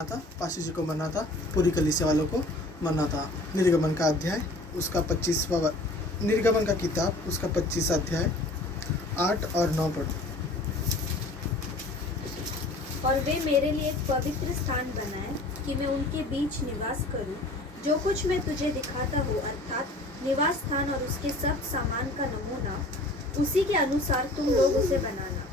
था, पाशी जी को मरना था, पूरी कलीसिया वालों को मरना था। निर्गमन का अध्याय उसका 25वां, निर्गमन का किताब उसका 25 अध्याय 8 और 9 पढ़ो। और वे मेरे लिए एक पवित्र स्थान बनाए कि मैं उनके बीच निवास करूं। जो कुछ मैं तुझे दिखाता हूँ अर्थात निवास स्थान और उसके सब सामान का नमूना, उसी के अनुसार तुम लोग उसे बनाना।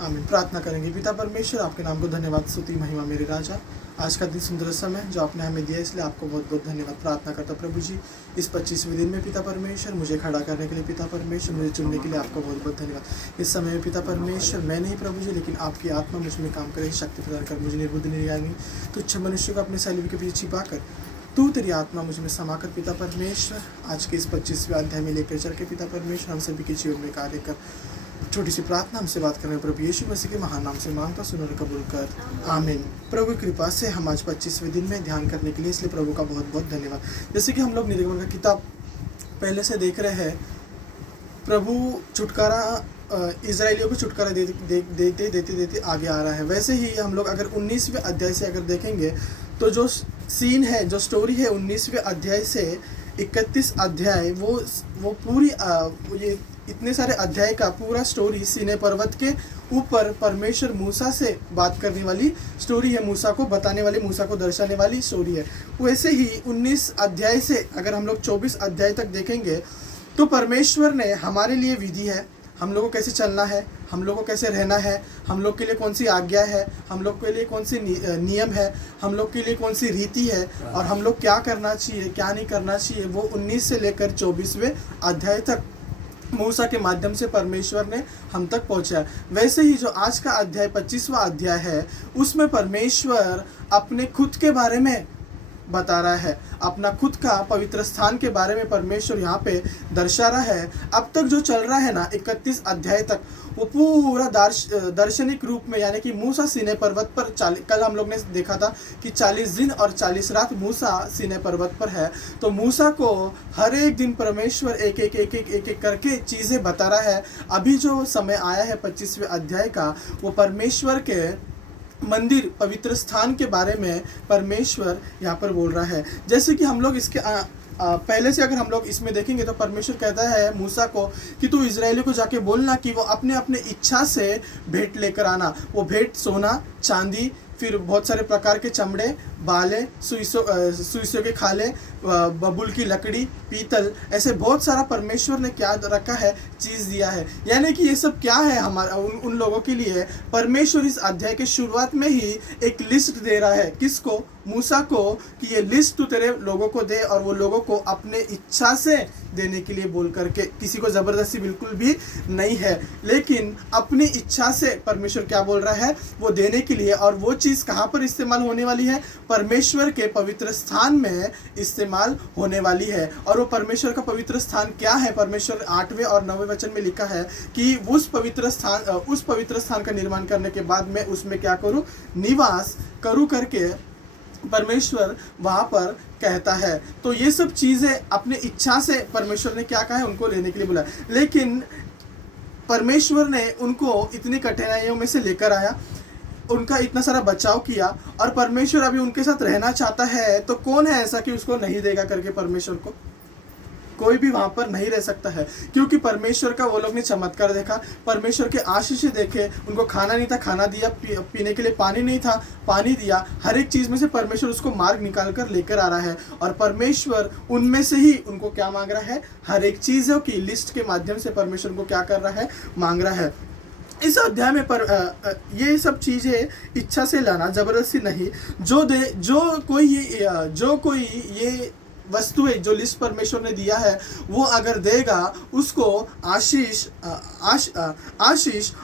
आमीन। प्रार्थना करेंगे। पिता परमेश्वर, आपके नाम को धन्यवाद, स्तुति महिमा मेरे राजा। आज का दिन सुंदर समय जो आपने हमें दिया, इसलिए आपको बहुत बहुत धन्यवाद प्रार्थना करता प्रभु जी। इस 25वें दिन में पिता परमेश्वर मुझे खड़ा करने के लिए, पिता परमेश्वर मुझे चुनने के लिए आपका बहुत बहुत धन्यवाद। इस समय में पिता परमेश्वर मैं नहीं प्रभु जी, लेकिन आपकी आत्मा मुझ में काम करे, शक्ति प्रदान कर, मुझे निर्बुद्ध निर्यागी तुच्छ मनुष्य को अपने सैलरी के पीछे छिपा कर तू तेरी आत्मा मुझ में समाकर पिता परमेश्वर आज के इस 25वें अध्याय में लेकर चल के पिता परमेश्वर हम सभी के जीवन में कार्य कर। छोटी सी प्रार्थना हमसे बात करने प्रभु यीशु मसीह के महान नाम से मांगता सुन और कबूल कर, आमीन। प्रभु की कृपा से हम आज 25वें दिन में ध्यान करने के लिए, इसलिए प्रभु का बहुत बहुत धन्यवाद। जैसे कि हम लोग निर्गमन का किताब पहले से देख रहे हैं, प्रभु छुटकारा इजराइलियों को छुटकारा देते आगे आ रहा है। वैसे ही हम लोग अगर 19वें अध्याय से अगर देखेंगे तो जो सीन है, जो स्टोरी है 19वें अध्याय से 31 अध्याय, वो पूरी ये इतने सारे अध्याय का पूरा स्टोरी सीने पर्वत के ऊपर परमेश्वर मूसा से बात करने वाली स्टोरी है, मूसा को बताने वाली, मूसा को दर्शाने वाली स्टोरी है। वैसे ही 19 अध्याय से अगर हम लोग 24 अध्याय तक देखेंगे तो परमेश्वर ने हमारे लिए विधि है, हम लोग को कैसे चलना है, हम लोग को कैसे रहना है, हम लोग के लिए कौन सी आज्ञा है, हम लोग के लिए कौन सी नियम है, हम लोग के लिए कौन सी रीति है और हम लोग क्या करना चाहिए क्या नहीं करना चाहिए, वो 19 से लेकर 24वें अध्याय तक मूसा के माध्यम से परमेश्वर ने हम तक पहुंचाया। वैसे ही जो आज का अध्याय 25वां अध्याय है, उसमें परमेश्वर अपने खुद के बारे में बता रहा है, अपना खुद का पवित्र स्थान के बारे में परमेश्वर यहाँ पे दर्शा रहा है। अब तक जो चल रहा है ना 31 अध्याय तक, वो पूरा दार्शनिक रूप में, यानी कि मूसा सीने पर्वत पर कल हम लोग ने देखा था कि 40 दिन और 40 रात मूसा सीने पर्वत पर है। तो मूसा को हर एक दिन परमेश्वर एक एक करके चीज़ें बता रहा है। अभी जो समय आया है 25वें अध्याय का, वो परमेश्वर के मंदिर पवित्र स्थान के बारे में परमेश्वर यहाँ पर बोल रहा है। जैसे कि हम लोग इसके पहले से अगर हम लोग इसमें देखेंगे तो परमेश्वर कहता है मूसा को कि तू इजरायलियों को जाके बोलना कि वो अपने अपने इच्छा से भेंट लेकर आना। वो भेंट सोना, चांदी, फिर बहुत सारे प्रकार के चमड़े, बाले, सुइसों के खाले, बबूल की लकड़ी, पीतल, ऐसे बहुत सारा परमेश्वर ने क्या रखा है, चीज़ दिया है। यानी कि ये सब क्या है हमारा उन लोगों के लिए। परमेश्वर इस अध्याय के शुरुआत में ही एक लिस्ट दे रहा है, किसको, मूसा को, कि ये लिस्ट तू तेरे लोगों को दे और वो लोगों को अपने इच्छा से देने के लिए बोल करके, किसी को ज़बरदस्ती बिल्कुल भी नहीं है, लेकिन अपनी इच्छा से परमेश्वर क्या बोल रहा है, वो देने के लिए। और वो चीज़ कहाँ पर इस्तेमाल होने वाली है, परमेश्वर के पवित्र स्थान में इस्तेमाल होने वाली है। और वो परमेश्वर का पवित्र स्थान क्या है, परमेश्वर 8वें और 9वें वचन में लिखा है कि उस पवित्र स्थान का निर्माण करने के बाद मैं उसमें क्या करूँ, निवास करूँ करके परमेश्वर वहाँ पर कहता है। तो ये सब चीज़ें अपने इच्छा से परमेश्वर ने क्या कहा है, उनको लेने के लिए बोला। लेकिन परमेश्वर ने उनको इतनी कठिनाइयों में से लेकर आया, उनका इतना सारा बचाव किया, और परमेश्वर अभी उनके साथ रहना चाहता है। तो कौन है ऐसा कि उसको नहीं देगा करके परमेश्वर को? कोई भी वहाँ पर नहीं रह सकता है, क्योंकि परमेश्वर का वो लोग ने चमत्कार देखा, परमेश्वर के आशीष देखे। उनको खाना नहीं था, खाना दिया, पीने के लिए पानी नहीं था, पानी दिया। हर एक चीज़ में से परमेश्वर उसको मार्ग निकाल कर लेकर आ रहा है। और परमेश्वर उनमें से ही उनको क्या मांग रहा है, हर एक चीज़ों की लिस्ट के माध्यम से परमेश्वर को क्या कर रहा है, मांग रहा है। इस अध्याय में ये सब चीज़ें इच्छा से लाना, ज़बरदस्ती नहीं। जो कोई ये वस्तु है, जो लिस्ट परमेश्वर ने दिया है, वो अगर देगा उसको आशीष,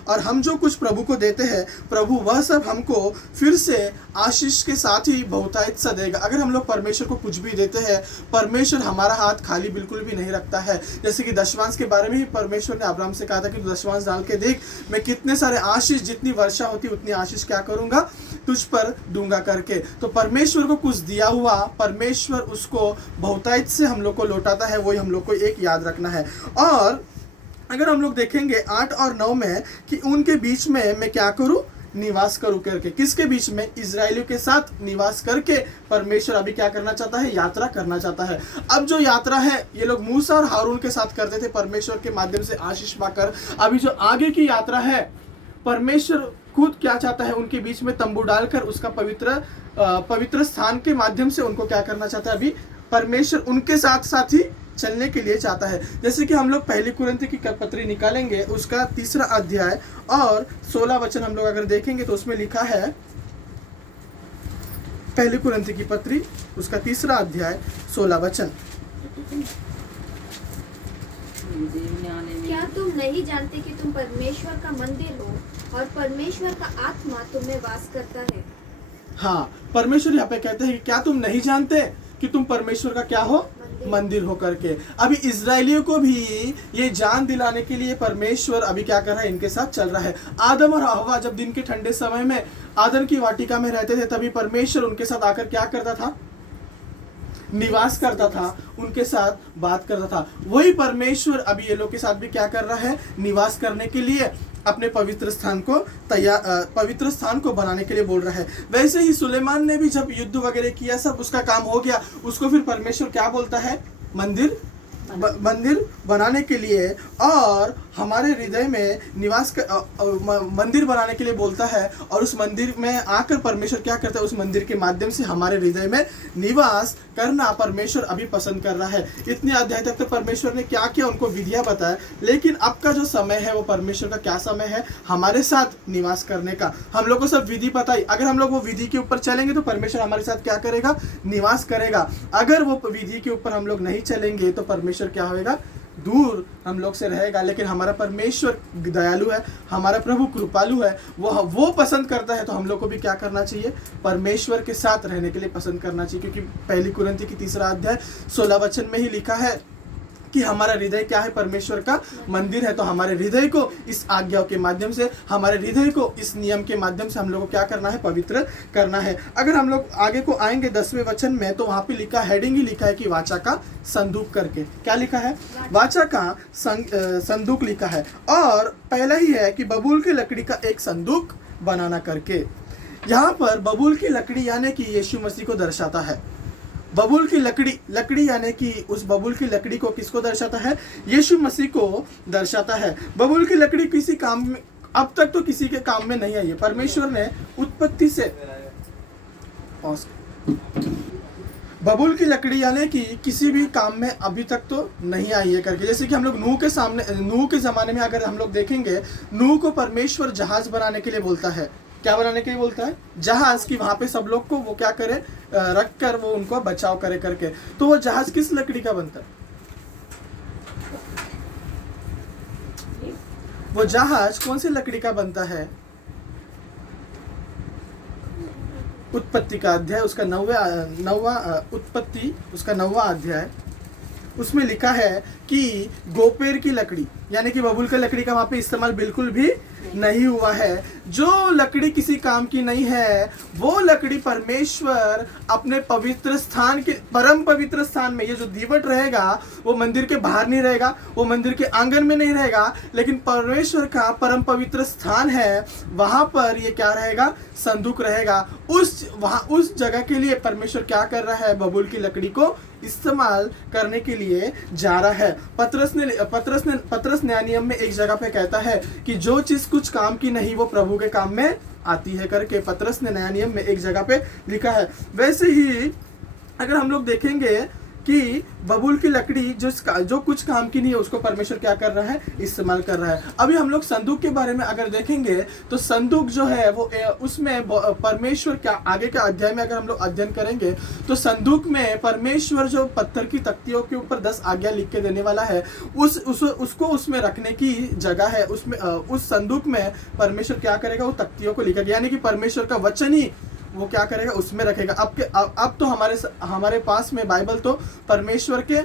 और हम जो कुछ प्रभु को देते हैं, प्रभु वह सब हमको फिर से आशीष के साथ ही बहुतायत सा देगा। अगर हम लोग परमेश्वर को कुछ भी देते हैं, परमेश्वर हमारा हाथ खाली बिल्कुल भी नहीं रखता है। जैसे कि दशमांश के बारे में ही परमेश्वर ने अब्राहम से कहा था कि दशमांश डाल के देख, मैं कितने सारे आशीष, जितनी वर्षा होती उतनी आशीष क्या करूँगा, तुझ पर दूंगा करके। तो परमेश्वर को कुछ दिया हुआ, परमेश्वर उसको बहुतायत से हम लोग को लौटाता है, वही हम लोग को एक याद रखना है। और अगर हम लोग देखेंगे 8 और 9 में कि उनके बीच में मैं क्या करूं, निवास करूं करके। किसके बीच में? इजरायलियों के साथ निवास करके परमेश्वर अभी क्या करना चाहता है? यात्रा करना चाहता है। अब जो यात्रा है ये लोग मूसा और हारून के साथ करते थे परमेश्वर के माध्यम से आशीष पाकर। अभी जो आगे की यात्रा है परमेश्वर खुद क्या चाहता है? उनके बीच में तंबू डालकर उसका पवित्र स्थान के माध्यम से उनको क्या करना चाहता है? अभी परमेश्वर उनके साथ साथ ही चलने के लिए चाहता है। जैसे कि हम लोग पहली कुरिन्थी की पत्री निकालेंगे, उसका 3 अध्याय और 16 वचन हम लोग अगर देखेंगे तो उसमें लिखा है, पहली कुरिन्थी की पत्री उसका 3 अध्याय 16 वचन। क्या तुम नहीं जानते कि तुम परमेश्वर का मंदिर हो और परमेश्वर का आत्मा तुम में वास करता है? हाँ, परमेश्वर यहाँ पे कहते हैं कि क्या तुम नहीं जानते कि तुम परमेश्वर का क्या हो? मंदिर हो करके। अभी इजरायलियों को भी ये जान दिलाने के लिए परमेश्वर अभी क्या कर रहा है? इनके साथ चल रहा है। आदम और हव्वा जब दिन के ठंडे समय में आदम की वाटिका में रहते थे, तभी परमेश्वर उनके साथ आकर क्या करता था? निवास करता था, उनके साथ बात करता था। वही परमेश्वर अभी ये लोग के साथ भी क्या कर रहा है? निवास करने के लिए अपने पवित्र स्थान को बनाने के लिए बोल रहा है। वैसे ही सुलेमान ने भी जब युद्ध वगैरह किया, सब उसका काम हो गया, उसको फिर परमेश्वर क्या बोलता है? मंदिर बनाने के लिए और हमारे हृदय में मंदिर बनाने के लिए बोलता है। और उस मंदिर में आकर परमेश्वर क्या करता है? उस मंदिर के माध्यम से हमारे हृदय में निवास करना परमेश्वर अभी पसंद कर रहा है। इतने अध्याय तक तो परमेश्वर ने क्या किया? उनको विधियां बताया। लेकिन अब का जो समय है वो परमेश्वर का क्या समय है? हमारे साथ निवास करने का। हम लोग को सब विधि पता ही, अगर हम लोग वो विधि के ऊपर चलेंगे तो परमेश्वर हमारे साथ क्या करेगा? निवास करेगा। अगर वो विधि के ऊपर हम लोग नहीं चलेंगे तो परमेश्वर क्या होगा? दूर हम लोग से रहेगा। लेकिन हमारा परमेश्वर दयालु है, हमारा प्रभु कृपालु है, वो पसंद करता है। तो हम लोग को भी क्या करना चाहिए? परमेश्वर के साथ रहने के लिए पसंद करना चाहिए। क्योंकि पहली कुरिन्थी की 3 अध्याय 16 वचन में ही लिखा है कि हमारा हृदय क्या है? परमेश्वर का मंदिर है। तो हमारे हृदय को इस आज्ञा के माध्यम से, हमारे हृदय को इस नियम के माध्यम से हम लोग को क्या करना है? पवित्र करना है। अगर हम लोग आगे को आएंगे 10वें वचन में, तो वहां पे लिखा, हेडिंग ही लिखा है कि वाचा का संदूक करके। क्या लिखा है? वाचा का संदूक लिखा है। और पहला ही है कि बबूल की लकड़ी का एक संदूक बनाना करके। यहाँ पर बबूल की लकड़ी यानी कि यीशु मसीह को दर्शाता है। बबूल की लकड़ी यानी कि उस बबूल की लकड़ी को किसको दर्शाता है? यीशु मसीह को दर्शाता है। बबूल की लकड़ी किसी काम में, अब तक तो किसी के काम में नहीं आई है। परमेश्वर ने उत्पत्ति से, बबूल की लकड़ी यानी कि किसी भी काम में अभी तक तो नहीं आई है करके। जैसे कि हम लोग नूह के ज़माने में अगर हम लोग देखेंगे, नूह को परमेश्वर जहाज बनाने के लिए बोलता है। क्या बनाने के लिए बोलता है? जहाज की, वहां पे सब लोग को वो क्या करे? रख कर वो उनको बचाव करे करके। तो वो जहाज किस लकड़ी का बनता है? वो जहाज कौन सी लकड़ी का बनता है? उत्पत्ति का अध्याय उसका 9वां उत्पत्ति उसका 9वां अध्याय, उसमें लिखा है कि गोपेर की लकड़ी यानी कि बबूल का लकड़ी का वहाँ पे इस्तेमाल बिल्कुल भी नहीं हुआ है। जो लकड़ी किसी काम की नहीं है, वो लकड़ी परमेश्वर अपने पवित्र स्थान के, परम पवित्र स्थान में, ये जो दीवट रहेगा वो मंदिर के बाहर नहीं रहेगा, वो मंदिर के आंगन में नहीं रहेगा, लेकिन परमेश्वर का परम पवित्र स्थान है, वहाँ पर ये क्या रहेगा? संदूक रहेगा। उस जगह के लिए परमेश्वर क्या कर रहा है? बबूल की लकड़ी को इस्तेमाल करने के लिए जा रहा है। पतरस नया नियम में एक जगह पे कहता है कि जो चीज कुछ काम की नहीं वो प्रभु के काम में आती है करके पतरस ने नया नियम में एक जगह पे लिखा है। वैसे ही अगर हम लोग देखेंगे कि बबूल की लकड़ी जो कुछ काम की नहीं है उसको परमेश्वर क्या कर रहा है? इस्तेमाल कर रहा है। अभी हम लोग संदूक के बारे में अगर देखेंगे तो संदूक जो है वो उसमें परमेश्वर क्या, आगे के अध्याय में अगर हम लोग अध्ययन करेंगे तो संदूक में परमेश्वर जो पत्थर की तख्तियों के ऊपर 10 आज्ञा लिख के देने वाला है, उसको उसमें रखने की जगह है। उसमें उस संदूक में परमेश्वर क्या करेगा? वो तख्तियों को लिखेगा, यानी कि परमेश्वर का वचन ही वो क्या करेगा? उसमें रखेगा। अब तो हमारे पास में बाइबल तो परमेश्वर के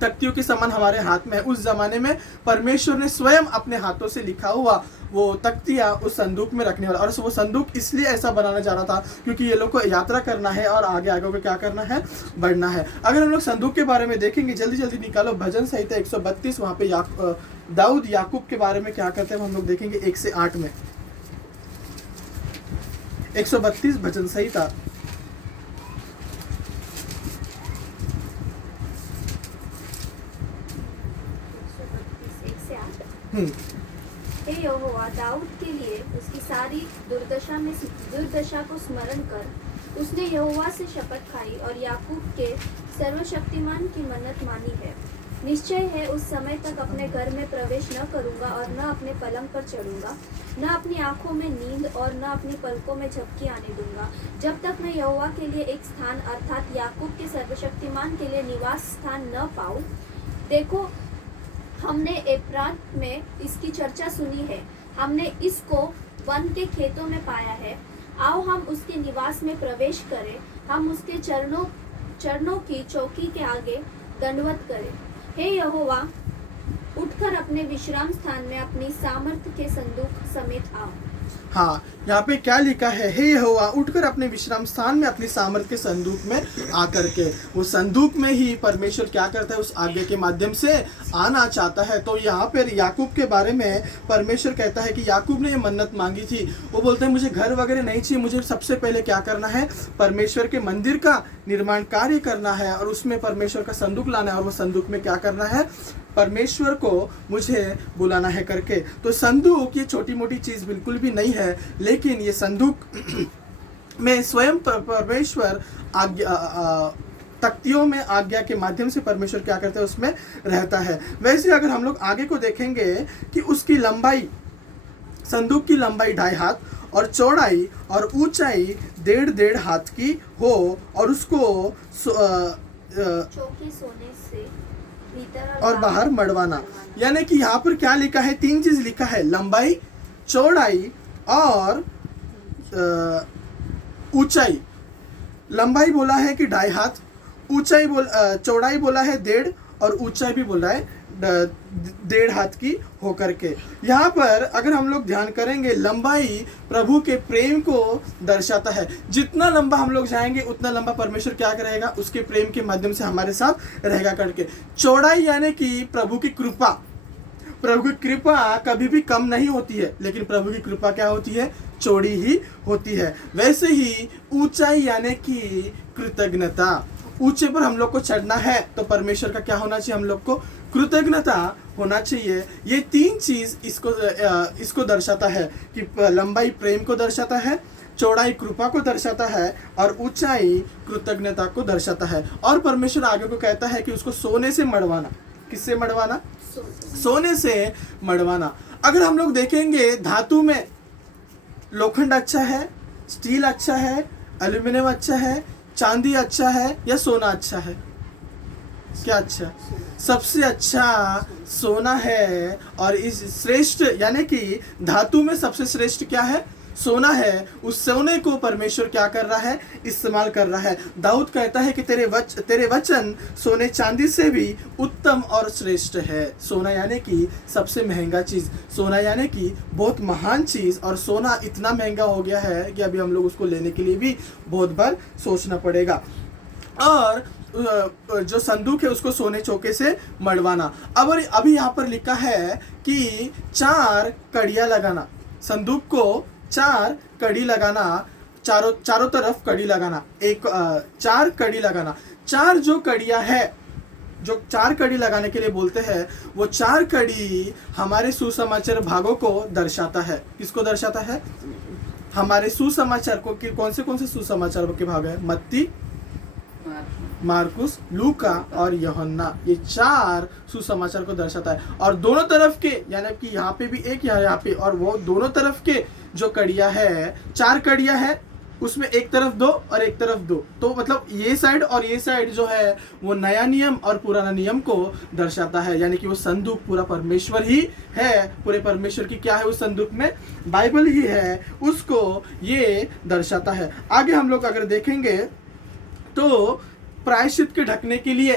तख्तियों के समान हमारे हाथ में है। उस जमाने में परमेश्वर ने स्वयं अपने हाथों से लिखा हुआ वो तख्तियाँ उस संदूक में रखने वाला, और वो संदूक इसलिए ऐसा बनाना चाह रहा था क्योंकि ये लोग को यात्रा करना है और आगे को क्या करना है? बढ़ना है। अगर हम लोग संदूक के बारे में देखेंगे, जल्दी निकालो भजन संहिता 132, वहाँ पे दाऊद याकूब के बारे में क्या करते हैं हम लोग देखेंगे 1 से 8 में। 132 भजन संहिता 132:1-8। हे यहोवा, दाऊद के लिए उसकी सारी दुर्दशा को स्मरण कर। उसने यहोवा से शपथ खाई और याकूब के सर्वशक्तिमान की मन्नत मानी है। निश्चय है उस समय तक अपने घर में प्रवेश न करूंगा और न अपने पलंग पर चढ़ूंगा, न अपनी आंखों में नींद और न अपनी पलकों में झपकी आने दूंगा, जब तक मैं यहोवा के लिए एक स्थान अर्थात याकूब के सर्वशक्तिमान के लिए निवास स्थान न पाऊं। देखो, हमने एप्रात में इसकी चर्चा सुनी है, हमने इसको वन के खेतों में पाया है। आओ हम उसके निवास में प्रवेश करें, हम उसके चरणों की चौकी के आगे दंडवत करें। हे यहोवा, उठकर अपने विश्राम स्थान में अपनी सामर्थ्य के संदूक समेत आओ। हाँ, यहाँ पे क्या लिखा है? हे यहोवा, उठकर अपने विश्राम स्थान में अपनी सामर्थ्य के संदूक में आकर के। वो संदूक में ही परमेश्वर क्या करता है? उस आज्ञा के माध्यम से आना चाहता है। तो यहाँ पर याकूब के बारे में परमेश्वर कहता है कि याकूब ने ये मन्नत मांगी थी। वो बोलते हैं मुझे घर वगैरह नहीं चाहिए, मुझे सबसे पहले क्या करना है? परमेश्वर के मंदिर का निर्माण कार्य करना है और उसमें परमेश्वर का संदूक लाना है। और वो संदूक में क्या करना है? परमेश्वर को मुझे बुलाना है करके। तो संदूक ये छोटी मोटी चीज़ बिल्कुल भी नहीं है, लेकिन ये संदूक में स्वयं परमेश्वर तख्तियों में आज्ञा के माध्यम से परमेश्वर क्या करता है? उसमें रहता है। वैसे अगर हम लोग आगे को देखेंगे कि उसकी लंबाई, संदूक की लंबाई 2.5 हाथ और चौड़ाई और ऊंचाई 1.5 हाथ की हो और उसको चौकी सोने से भीतर और बाहर मड़वाना। यानी कि यहाँ पर क्या लिखा है? 3 चीज लिखा है, लंबाई, चौड़ाई और ऊंचाई। लंबाई बोला है कि 2.5 हाथ, चौड़ाई बोला है 1.5 और ऊंचाई भी बोला है 1.5 हाथ की होकर के। यहाँ पर अगर हम लोग ध्यान करेंगे, लंबाई प्रभु के प्रेम को दर्शाता है। जितना लंबा हम लोग जाएंगे उतना लंबा परमेश्वर क्या करेगा? उसके प्रेम के माध्यम से हमारे साथ रहेगा करके। चौड़ाई यानी कि प्रभु की कृपा। प्रभु की कृपा कभी भी कम नहीं होती है, लेकिन प्रभु की कृपा क्या होती है? चौड़ी ही होती है। वैसे ही ऊंचाई यानी कि कृतज्ञता। ऊंचे पर हम लोग को चढ़ना है तो परमेश्वर का क्या होना चाहिए? हम लोग को कृतज्ञता होना चाहिए। ये 3 चीज इसको दर्शाता है कि लंबाई प्रेम को दर्शाता है, चौड़ाई कृपा को दर्शाता है और ऊंचाई कृतज्ञता को दर्शाता है। और परमेश्वर आगे को कहता है कि उसको सोने से मड़वाना। किससे मड़वाना? सोने से मड़वाना। अगर हम लोग देखेंगे धातु में लोखंड अच्छा है, स्टील अच्छा है, एल्यूमिनियम अच्छा है, चांदी अच्छा है या सोना अच्छा है? क्या अच्छा? सबसे अच्छा सोना है। और इस श्रेष्ठ यानी कि धातु में सबसे श्रेष्ठ क्या है? सोना है। उस सोने को परमेश्वर क्या कर रहा है? इस्तेमाल कर रहा है। दाऊद कहता है कि तेरे वचन सोने चांदी से भी उत्तम और श्रेष्ठ है। सोना यानी कि सबसे महंगा चीज, सोना यानी कि बहुत महान चीज। और सोना इतना महंगा हो गया है कि अभी हम लोग उसको लेने के लिए भी बहुत बार सोचना पड़ेगा। और जो संदूक है उसको सोने चौके से मड़वाना। अब अभी यहाँ पर लिखा है कि 4 कड़ियाँ लगाना। संदूक को 4 कड़ी लगाना, चारों तरफ कड़ी लगाना। 4 कड़ी लगाना। 4 जो कड़ियाँ है, जो 4 कड़ी लगाने के लिए बोलते हैं, वो 4 कड़ी हमारे सुसमाचार भागों को दर्शाता है। किसको दर्शाता है? हमारे सुसमाचार को। कौन से सुसमाचार के भाग है? मत्ती, मार्कुस, लूका और यूहन्ना। ये 4 सुसमाचार को दर्शाता है। और दोनों तरफ के, यानी कि यहाँ पे भी एक, यहाँ पे, और वो दोनों तरफ के जो कड़ियाँ है, 4 कड़ियाँ है, उसमें एक तरफ 2 और एक तरफ 2। तो मतलब ये साइड और ये साइड जो है वो नया नियम और पुराना नियम को दर्शाता है। यानी कि वो संदूक पूरा परमेश्वर ही है। पूरे परमेश्वर की क्या है उस संदूक में? बाइबल ही है। उसको ये दर्शाता है। आगे हम लोग अगर देखेंगे तो प्रायश्चित के ढकने के लिए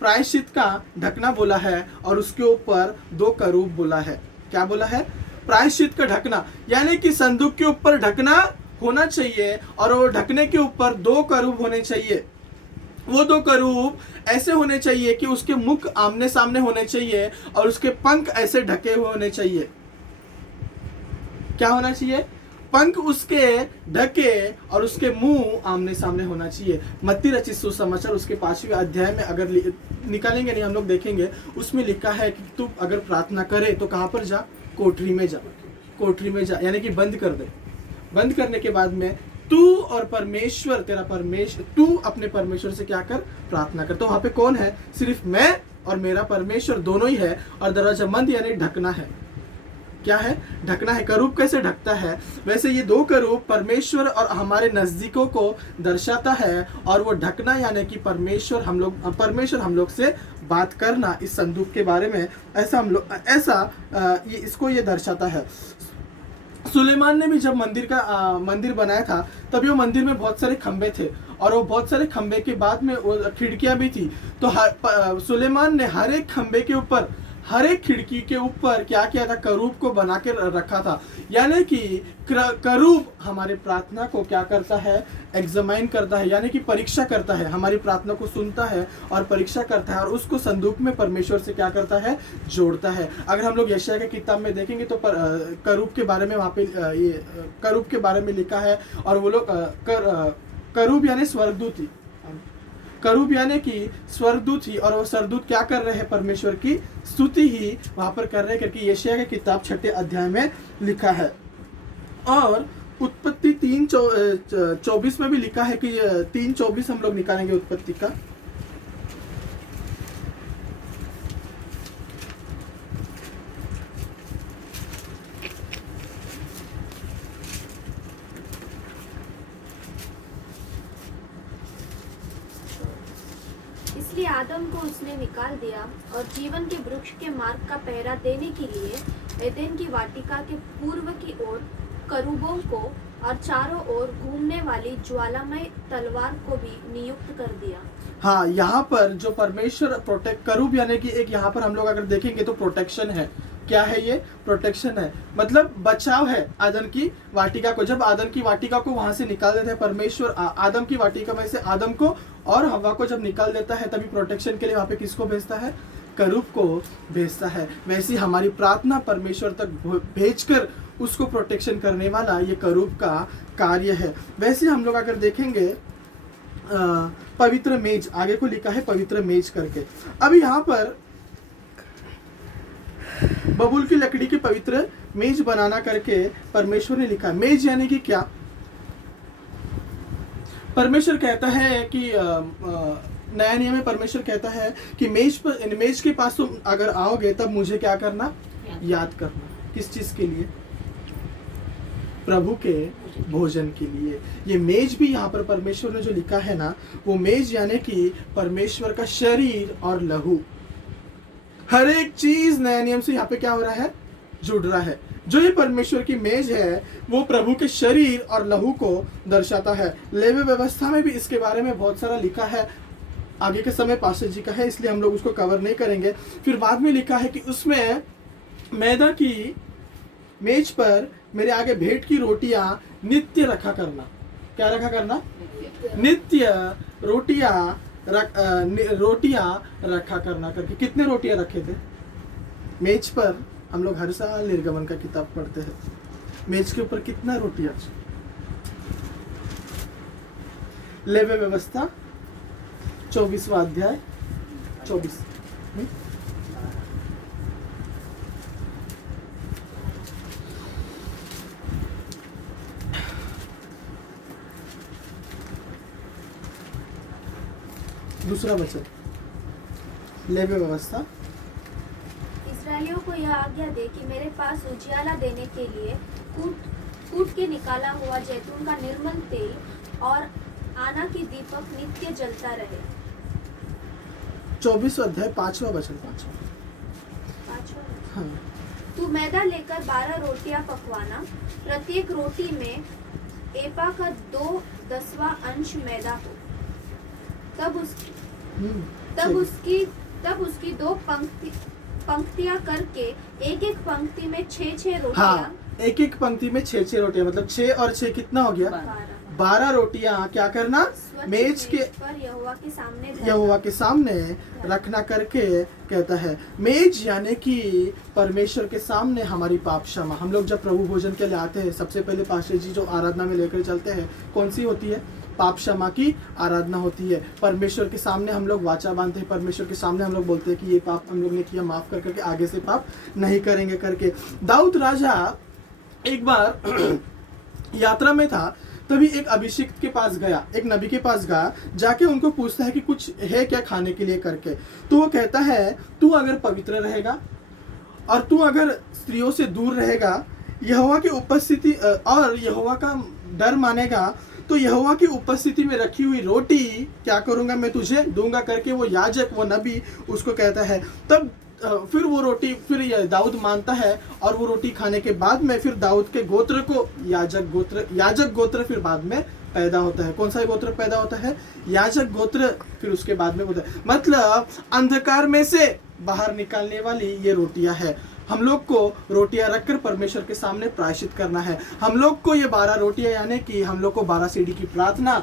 प्रायश्चित का ढकना बोला है और उसके ऊपर 2 करूब बोला है। क्या बोला है? प्रायश्चित का ढकना। यानी कि संदूक के ऊपर ढकना होना चाहिए और वो ढकने के ऊपर 2 करूब होने चाहिए। वो 2 करूब ऐसे होने चाहिए कि उसके मुख आमने सामने होने चाहिए और उसके पंख ऐसे ढके हुए होने चाहिए। क्या होना चाहिए? पंख उसके ढके और उसके मुंह आमने सामने होना चाहिए। मत्ती रचित सुसमाचार उसके 5वें अध्याय में अगर निकालेंगे नहीं हम लोग देखेंगे, उसमें लिखा है कि तू अगर प्रार्थना करे तो कहाँ पर जा, कोठरी में जा, कोठरी में जा, यानी कि बंद कर दे। बंद करने के बाद में तू और परमेश्वर, तेरा परमेश्वर, तू अपने परमेश्वर से क्या कर, प्रार्थना कर। तो वहां पे कौन है, सिर्फ मैं और मेरा परमेश्वर दोनों ही है, और दरवाजा बंद यानी ढकना है। क्या है, ढकना है। करूब कैसे ढकता है, वैसे ये दो करूब परमेश्वर और हमारे नजदीकों को दर्शाता है, और वो ढकना यानी कि परमेश्वर हम लोग से बात करना इस संदूक के बारे में, ऐसा हम लोग ये इसको ये दर्शाता है। सुलेमान ने भी जब मंदिर बनाया था, तभी वो मंदिर में बहुत सारे खंबे थे, और वो बहुत सारे खंबे के बाद में वो खिड़कियां भी थी। तो सुलेमान ने हर एक खंबे के ऊपर, हर एक खिड़की के ऊपर क्या किया था, करूब को बना के रखा था। यानी कि करूब हमारे प्रार्थना को क्या करता है, एग्जामाइन करता है, यानी कि परीक्षा करता है, हमारी प्रार्थना को सुनता है और परीक्षा करता है, और उसको संदूक में परमेश्वर से क्या करता है, जोड़ता है। अगर हम लोग यशायाह की किताब में देखेंगे तो करूब के बारे में वहाँ पे ये करूब के बारे में लिखा है, और वो लोग करूब यानी स्वर्गदूत ही, करूब यानी कि स्वर्गदूत ही, और वो स्वर्गदूत क्या कर रहे हैं, परमेश्वर की स्तुति ही वहां पर कर रहे हैं, क्योंकि यशायाह की किताब 6 अध्याय में लिखा है। और उत्पत्ति 3:24 में भी लिखा है कि 3:24 हम लोग निकालेंगे उत्पत्ति का। इसलिए आदम को उसने निकाल दिया और जीवन के वृक्ष के मार्ग का पहरा देने के लिए एदेन की वाटिका के पूर्व की ओर करूबों को और चारों ओर घूमने वाली ज्वालामय तलवार को भी नियुक्त कर दिया। हाँ, यहाँ पर जो परमेश्वर करूब यानी कि एक, यहाँ पर हम लोग अगर देखेंगे तो प्रोटेक्शन है। क्या है ये, प्रोटेक्शन है, मतलब बचाव है आदम की वाटिका को। जब आदम की वाटिका को वहां से निकाल देते हैं परमेश्वर, आदम की वाटिका में से आदम को और हवा को जब निकाल देता है, तभी प्रोटेक्शन के लिए वहां पे किसको भेजता है, करूब को भेजता है। वैसे हमारी प्रार्थना परमेश्वर तक भेजकर उसको प्रोटेक्शन करने वाला ये करूब का कार्य है। वैसे हम लोग अगर देखेंगे पवित्र मेज, आगे को लिखा है पवित्र मेज करके। अब यहाँ पर बबूल की लकड़ी की पवित्र मेज बनाना करके परमेश्वर ने लिखा। मेज यानी कि क्या, परमेश्वर कहता है कि नया नियम में परमेश्वर कहता है कि मेज के पास तुम अगर आओगे तब मुझे क्या करना, याद करना। किस चीज के लिए, प्रभु के भोजन के लिए। ये मेज भी यहाँ पर परमेश्वर ने जो लिखा है ना, वो मेज यानी कि परमेश्वर का शरीर और लहू, हर एक चीज नया नियम से यहाँ पे क्या हो रहा है, जुड़ रहा है। जो ये परमेश्वर की मेज है वो प्रभु के शरीर और लहू को दर्शाता है। लेवी व्यवस्था में भी इसके बारे में बहुत सारा लिखा है, आगे के समय पास्टर जी का है, इसलिए हम लोग उसको कवर नहीं करेंगे। फिर बाद में लिखा है कि उसमें मैदा की मेज पर मेरे आगे भेंट की रोटियां नित्य रखा करना। क्या रखा करना, नित्य रोटियां रखा करना करके। कितने रोटियां रखे थे मेज पर, हम लोग हर साल निर्गमन का किताब पढ़ते हैं, मेज के ऊपर कितना रोटियां। लेवी व्यवस्था 24वां अध्याय 24। दूसरा वचन, लेवी व्यवस्था। इस्राएलियों को यह आज्ञा दे कि मेरे पास उजियाला देने के लिए कूट के निकाला हुआ जैतून का निर्मल तेल और आना की दीपक नित्य जलता रहे। 24वां अध्याय 5वां वचन। 5वां। हाँ। तू मैदा लेकर 12 रोटियां पकवाना, प्रत्येक रोटी में एपा का 2/10वां अंश मैदा हो। तब उसकी 2 पंक्तियां करके एक पंक्ति में 6 रोटियां। हाँ, एक पंक्ति में 6 रोटियां, मतलब 6 और 6 कितना हो गया, 12 रोटियां क्या करना, स्वच्छ मेज के पर यहोवा के सामने धरना। यहोवा के सामने रखना करके कहता है। मेज यानी कि परमेश्वर के सामने हमारी पाप क्षमा। हम लोग जब प्रभु भोजन के लिए आते हैं, सबसे पहले पास्टर जी जो आराधना में लेकर चलते हैं, कौन सी होती है? पाप क्षमा की आराधना होती है। परमेश्वर के सामने हम लोग वाचा बांधते हैं, परमेश्वर के सामने हम लोग बोलते हैं कि ये पाप हम लोग ने किया, माफ कर करके आगे से पाप नहीं करेंगे करके। दाऊद राजा एक बार यात्रा में था, तभी एक अभिषिक्त के पास गया, एक नबी के पास गया, जाके उनको पूछता है कि कुछ है क्या खाने के लिए करके। तो वो कहता है, तू अगर पवित्र रहेगा और तू अगर स्त्रियों से दूर रहेगा, यहोवा की उपस्थिति और यहोवा का डर मानेगा, तो यहोवा की उपस्थिति में रखी हुई रोटी क्या करूंगा, मैं तुझे दूंगा करके वो याजक, वो नबी उसको कहता है। तब फिर वो रोटी फिर दाऊद मानता है, और वो रोटी खाने के बाद में फिर दाऊद के गोत्र को याजक गोत्र फिर बाद में पैदा होता है। कौन सा गोत्र पैदा होता है? याजक गोत्र फिर उसके बाद में होता है। मतलब अंधकार में से बाहर निकालने वाली ये रोटियां है। हम लोग को रोटियां रखकर परमेश्वर के सामने प्रायश्चित करना है। हम लोग को ये 12 रोटियां यानी कि हम लोग को 12 सीढ़ी की प्रार्थना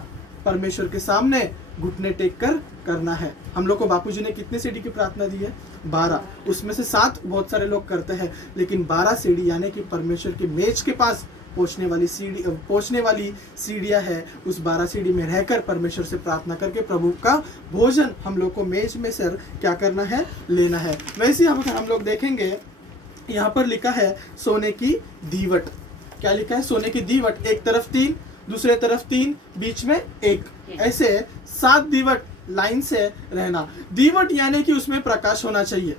परमेश्वर के सामने घुटने टेक कर करना है। हम लोग को बापूजी ने कितने सीढ़ी की प्रार्थना दी है? 12। उसमें से 7 बहुत सारे लोग करते हैं, लेकिन 12 सीढ़ी यानी कि परमेश्वर की मेज के पास पहुंचने वाली सीढ़ियां है। उस 12 सीढ़ी में रहकर परमेश्वर से प्रार्थना करके प्रभु का भोजन हम लोग को मेज में से क्या करना है, लेना है। वैसे हम लोग देखेंगे, यहाँ पर लिखा है सोने की दीवट। क्या लिखा है? सोने की दीवट। एक तरफ 3, दूसरे तरफ 3, बीच में 1, ऐसे 7 दीवट लाइन से रहना। दीवट यानी कि उसमें प्रकाश होना चाहिए।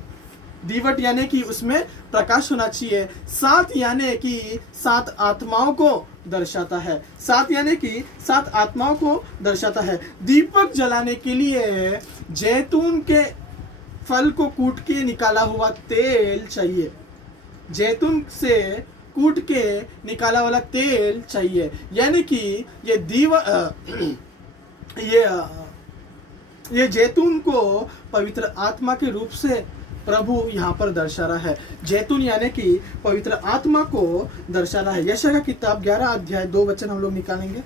दीवट यानी कि उसमें प्रकाश होना चाहिए। 7 यानी कि 7 आत्माओं को दर्शाता है। 7 यानी कि 7 आत्माओं को दर्शाता है। दीपक जलाने के लिए जैतून के फल को कूट के निकाला हुआ तेल चाहिए। जैतून से कूट के निकाला वाला तेल चाहिए। यानी कि ये जैतून को पवित्र आत्मा के रूप से प्रभु यहाँ पर दर्शा रहा है। जैतून यानी कि पवित्र आत्मा को दर्शा रहा है। यशायाह का किताब 11 अध्याय 2 वचन हम लोग निकालेंगे।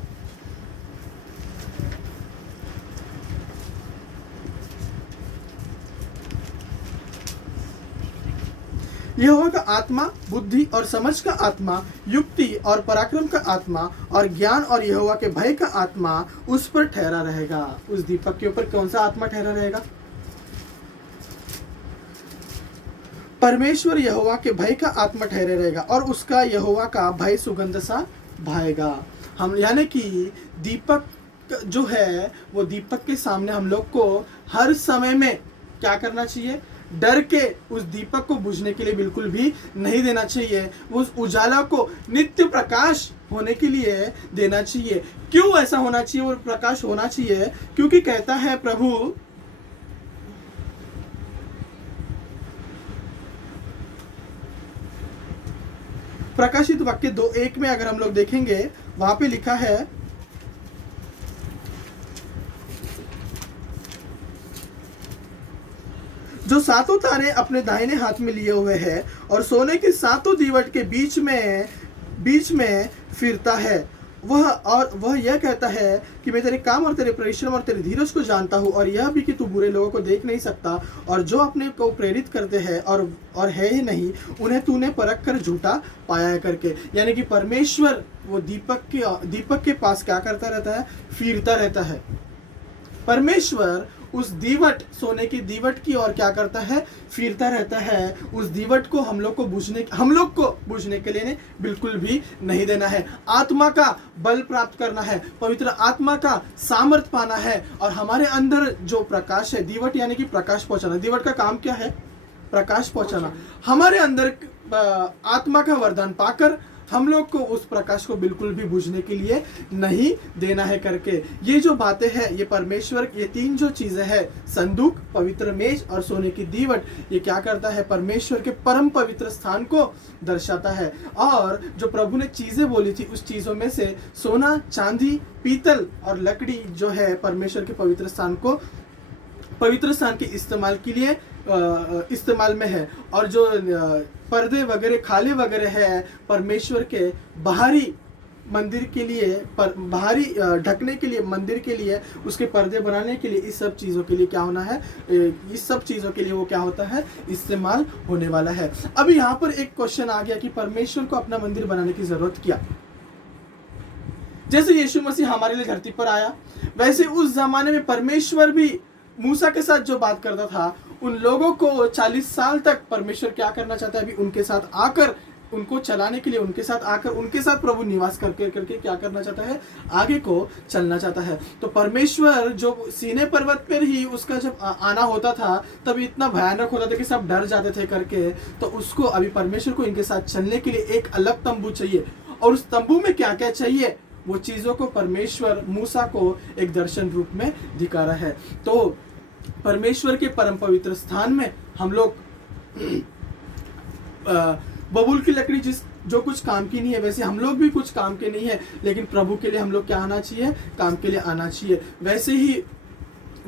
यहोवा का आत्मा बुद्धि और समझ का आत्मा, युक्ति और पराक्रम का आत्मा और ज्ञान और यहोवा के भय का आत्मा उस पर ठहरा रहेगा। उस दीपक के ऊपर कौन सा आत्मा ठहरा रहेगा? परमेश्वर यहोवा के भय का आत्मा ठहरे रहेगा, और उसका यहोवा का भय सुगंध सा भाएगा। हम यानी कि दीपक जो है, वो दीपक के सामने हम लोग को हर समय में क्या करना चाहिए? डर के उस दीपक को बुझने के लिए बिल्कुल भी नहीं देना चाहिए। उस उजाला को नित्य प्रकाश होने के लिए देना चाहिए। क्यों ऐसा होना चाहिए, वो प्रकाश होना चाहिए? क्योंकि कहता है प्रभु, प्रकाशित वाक्य 2:1 में अगर हम लोग देखेंगे, वहां पे लिखा है, जो 7 तारे अपने दाहिने हाथ में लिए हुए हैं और सोने की 7 दीवट के बीच में फिरता है, वह यह कहता है कि मैं तेरे काम और तेरे परिश्रम और तेरे धीरज को जानता हूँ, और यह भी कि तू बुरे लोगों को देख नहीं सकता, और जो अपने को प्रेरित करते हैं और है ही नहीं, उन्हें तूने परख कर झूठा पाया है करके। यानी कि परमेश्वर वो दीपक के पास क्या करता रहता है? फिरता रहता है। परमेश्वर उस दीवट, सोने की दीवट की ओर क्या करता है? फिरता रहता है। उस दीवट को हम लोग को बुझने के लिए बिल्कुल भी नहीं देना है। आत्मा का बल प्राप्त करना है, पवित्र आत्मा का सामर्थ पाना है, और हमारे अंदर जो प्रकाश है, दीवट यानी कि प्रकाश पहुंचाना। दीवट का काम क्या है? प्रकाश पहुंचाना। हमारे अंदर आत्मा का वरदान पाकर हम लोग को उस प्रकाश को बिल्कुल भी बुझने के लिए नहीं देना है करके। ये जो बातें हैं, ये परमेश्वर, ये 3 जो चीजें हैं, संदूक, पवित्र मेज और सोने की दीवट, ये क्या करता है? परमेश्वर के परम पवित्र स्थान को दर्शाता है। और जो प्रभु ने चीजें बोली थी, उस चीजों में से सोना, चांदी, पीतल और लकड़ी जो है परमेश्वर के पवित्र स्थान के इस्तेमाल के लिए इस्तेमाल में है। और जो पर्दे वगैरह, खाले वगैरह है, परमेश्वर के बाहरी मंदिर के लिए बाहरी ढकने के लिए, मंदिर के लिए उसके पर्दे बनाने के लिए, इस सब चीज़ों के लिए क्या होना है, इस सब चीज़ों के लिए वो क्या होता है, इस्तेमाल होने वाला है। अभी यहाँ पर एक क्वेश्चन आ गया कि परमेश्वर को अपना मंदिर बनाने की ज़रूरत क्या। जैसे यीशु मसीह हमारे लिए धरती पर आया, वैसे उस जमाने में परमेश्वर भी मूसा के साथ जो बात करता था, उन लोगों को 40 साल तक परमेश्वर क्या करना चाहता है, अभी उनके साथ आकर, उनको चलाने के लिए उनके साथ आकर, उनके साथ प्रभु निवास करके करके क्या करना चाहता है, आगे को चलना चाहता है। तो परमेश्वर जो सीने पर्वत पर ही उसका जब आना होता था, तब इतना भयानक होता था कि सब डर जाते थे करके, तो उसको अभी परमेश्वर को इनके साथ चलने के लिए एक अलग तंबू चाहिए, और उस तंबू में क्या क्या चाहिए, वो चीज़ों को परमेश्वर मूसा को एक दर्शन रूप में दिखा रहा है। तो परमेश्वर के परम पवित्र स्थान में हम लोग बबूल की लकड़ी जो कुछ काम की नहीं है, वैसे हम लोग भी कुछ काम के नहीं है, लेकिन प्रभु के लिए हम लोग क्या आना चाहिए, काम के लिए आना चाहिए। वैसे ही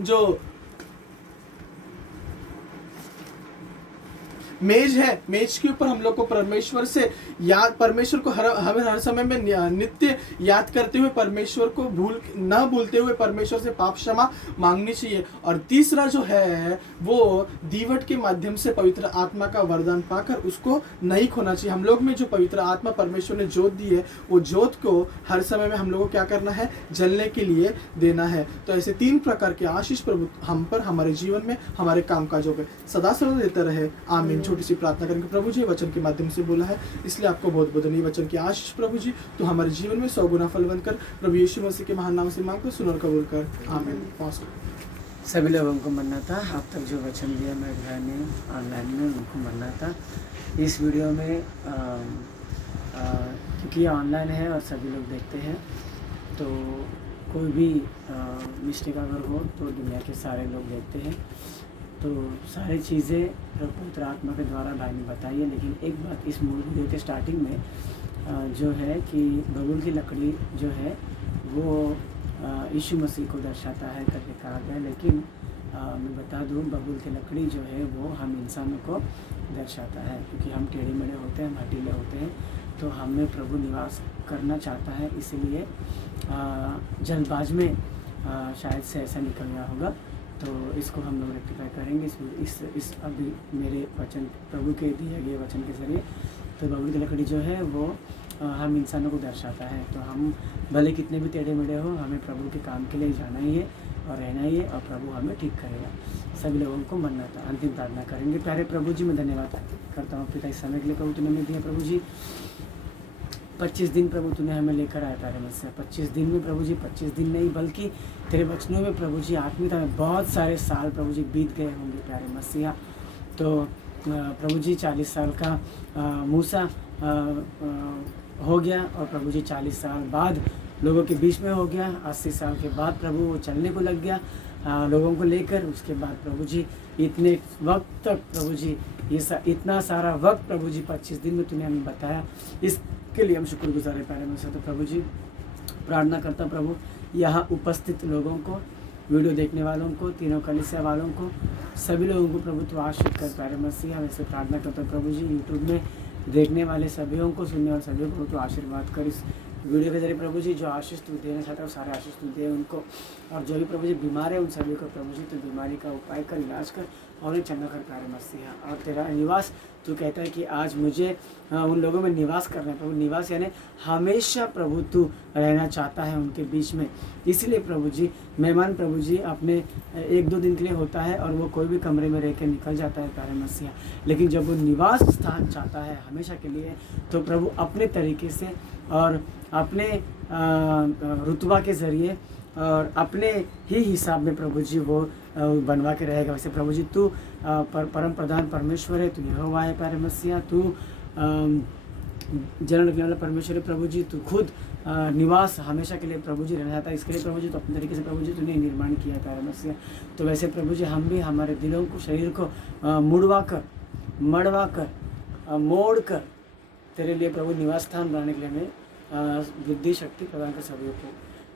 जो मेज है, मेज के ऊपर हम लोग को परमेश्वर से याद, परमेश्वर को हर समय में नित्य याद करते हुए, परमेश्वर को न भूलते हुए परमेश्वर से पाप क्षमा मांगनी चाहिए। और तीसरा जो है वो दीवट के माध्यम से पवित्र आत्मा का वरदान पाकर उसको नहीं खोना चाहिए। हम लोग में जो पवित्र आत्मा परमेश्वर ने जोत दी है, वो जोत को हर समय में हम लोग को क्या करना है, जलने के लिए देना है। तो ऐसे 3 प्रकार के आशीष प्रभु हम पर, हमारे जीवन में, हमारे काम काजों पे सदा सर्वदा देता रहे। आमीन। छोटी सी प्रार्थना करेंगे। प्रभु जी वचन के माध्यम से बोला है, इसलिए आपको बहुत बहुत धन्यवाद। वचन की आशीष प्रभु जी तो हमारे जीवन में 100 गुना फलवंत कर, प्रभु यीशु मसीह के महान नाम से मांग कर, सुन और कबूल कर। आमीन। सभी लोगों को मरना था, अब तक जो वचन दिया मेरे भाई ने ऑनलाइन में, उनको मरना था। इस वीडियो में क्योंकि ये ऑनलाइन है और सभी लोग देखते हैं, तो कोई भी मिस्टेक अगर हो तो दुनिया के सारे लोग देखते हैं, तो सारी चीज़ें पवित्र आत्मा के द्वारा भाई ने बताई है। लेकिन एक बात इस वीडियो के स्टार्टिंग में जो है कि बबूल की लकड़ी जो है वो यीशु मसीह को दर्शाता है करके कहा गया। लेकिन मैं बता दूं, बबूल की लकड़ी जो है वो हम इंसानों को दर्शाता है, क्योंकि हम टेढ़े मेढ़े होते हैं, हटीले होते हैं, तो हम में प्रभु निवास करना चाहता है। इसलिए जल्दबाज में शायद से ऐसा निकल गया होगा, तो इसको हम लोग रेक्टिफाई करेंगे इस अभी मेरे वचन, प्रभु के दिए गए वचन के ज़रिए। तो बबूल की लकड़ी जो है वो हम इंसानों को दर्शाता है। तो हम भले कितने भी टेढ़े मेढ़े हो, हमें प्रभु के काम के लिए जाना ही है और रहना ही है, और प्रभु हमें ठीक करेगा। सभी लोगों को मनना था। अंतिम प्रार्थना करेंगे। प्यारे प्रभु जी, मैं धन्यवाद करता हूँ पिता इस समय के लिए प्रभु तूने हमें दिया। प्रभु जी 25 दिन प्रभु तूने हमें लेकर आया प्यारे मसीहा। 25 दिन में प्रभु जी, 25 दिन नहीं बल्कि तेरे वचनों में प्रभु जी आत्मीयता में बहुत सारे साल प्रभु जी बीत गए होंगे प्यारे मसीहा। तो प्रभु जी 40 साल का मूसा हो गया, और प्रभु जी 40 साल बाद लोगों के बीच में हो गया। 80 साल के बाद प्रभु वो चलने को लग गया लोगों को लेकर। उसके बाद प्रभु जी इतने वक्त तक प्रभु जी इतना सारा वक्त प्रभु जी 25 दिन में तूने हमें बताया, इसके लिए हम शुक्रगुजार हैं प्यारे मसीहा। तो प्रभु जी प्रार्थना करता प्रभु यहाँ उपस्थित लोगों को, वीडियो देखने वालों को, तीनों कलीसिया वालों को, सभी लोगों को प्रभु तो आशीष कर प्यारे मसीहा। वैसे प्रार्थना करता प्रभु जी यूट्यूब में देखने वाले सभी को, सुनने वाले सभी को तो आशीर्वाद कर। इस वीडियो के जरिए प्रभु जी जो आशीष तू देना चाहता है वो सारे आशीष तू दे उनको, और जो भी प्रभु जी बीमार है उन सभी को प्रभु जी तो बीमारी का उपाय कर, इलाज कर और उन्हें चंगा कर प्यारे मसीहा। और तेरा निवास तू कहता है कि आज मुझे उन लोगों में निवास करना है प्रभु। निवास यानी हमेशा प्रभु तू रहना चाहता है उनके बीच में। इसलिए प्रभु जी मेहमान प्रभु जी अपने 1-2 दिन के लिए होता है और वो कोई भी कमरे में रह के निकल जाता है प्यारे मसीहा। लेकिन जब वो निवास स्थान चाहता है हमेशा के लिए, तो प्रभु अपने तरीके से और अपने रुतबा के ज़रिए और अपने ही हिसाब में प्रभु जी वो बनवा के रहेगा। वैसे प्रभु जी तू परम प्रधान परमेश्वर है, तू यहोवा है प्यारे मसीहा। तू जन्म रखने वाला परमेश्वर है प्रभु जी। तू खुद निवास हमेशा के लिए प्रभु जी रहना चाहता है। इसके लिए प्रभु जी तो अपने तरीके से प्रभु जी तूने निर्माण किया प्यारे मसीहा। तो वैसे प्रभु जी हम भी हमारे दिलों को, शरीर को मुड़वा कर, मड़वा कर, मोड़ कर तेरे लिए प्रभु निवास स्थान बनाने के लिए हमें बुद्धि शक्ति प्रदान कर सभी को,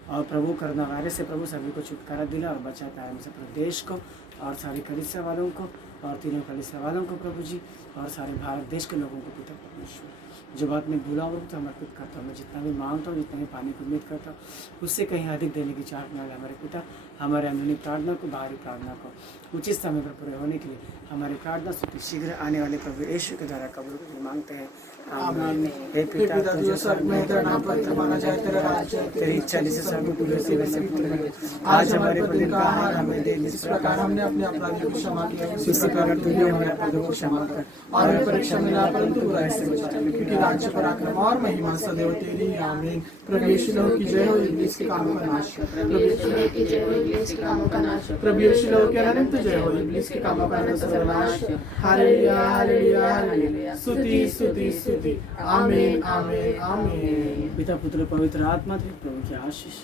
और प्रभु करुणा वायरस से प्रभु सभी को छुटकारा दिला और बचा प्यारे मसीहा। प्रदेश को और सारी कलीसिया वालों को और तीनों कलीसिया वालों को प्रभु जी, और सारे भारत देश के लोगों को पिता परमेश्वर। जो बात मैं भूला हूँ तो समर्पित करता हूँ। मैं जितना भी मांगता हूँ, जितना भी पानी की उम्मीद करता हूँ, उससे कहीं अधिक देने की चाहने वाले हमारे पिता, हमारे अंदरूनी प्रार्थना को, बाहरी प्रार्थना को उचित समय पर पूरे होने के लिए हमारी प्रार्थना स्तुति शीघ्र आने वाले प्रभु यीशु के द्वारा कबूल करके मांगते हैं। आमीन। हे पिता, तुझे स्वर्ग में तेरा नाम पवित्र माना जाए, तेरा राज्य आए, तेरी इच्छा जैसे स्वर्ग में पूरी वैसे वैसे पृथ्वी में। आज हमारे प्रतिदिन का आहार हमें दे, जिस प्रकार हमने अपने अपराधियों को क्षमा किया उसी प्रकार तू भी हमारे अपराधों को क्षमा कर, और हमें परीक्षा में ना परंतु बुराई से बचा, क्योंकि राज्य, पराक्रम और महिमा सदैव तेरी है। आमीन। प्रभु यीशु लोगों की जय हो, इब्लीस के कामों का नाश कर। प्रभु यीशु लोगों की जय हो, इब्लीस के कामों का नाश कर। प्रभु यीशु लोगों की अनंत जय हो, इब्लीस के कामों का अनंत सर्वनाश कर। हालेलुया हालेलुया हालेलुया, स्तुति स्तुति स्तुति। आमीन आमीन आमीन। पिता पुत्र पवित्र आत्मा थे प्रभु की आशीष।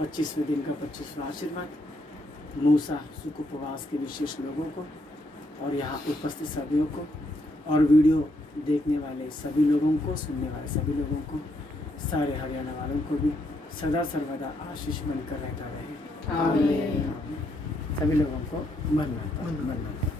25वें दिन का 25वां आशीर्वाद मूसा सुख उपवास के विशेष लोगों को, और यहाँ उपस्थित सभी को, और वीडियो देखने वाले सभी लोगों को, सुनने वाले सभी लोगों को, सारे हरियाणा वालों को भी सदा सर्वदा आशीष बनकर रहता रहे। आमीन। सभी लोगों को मरना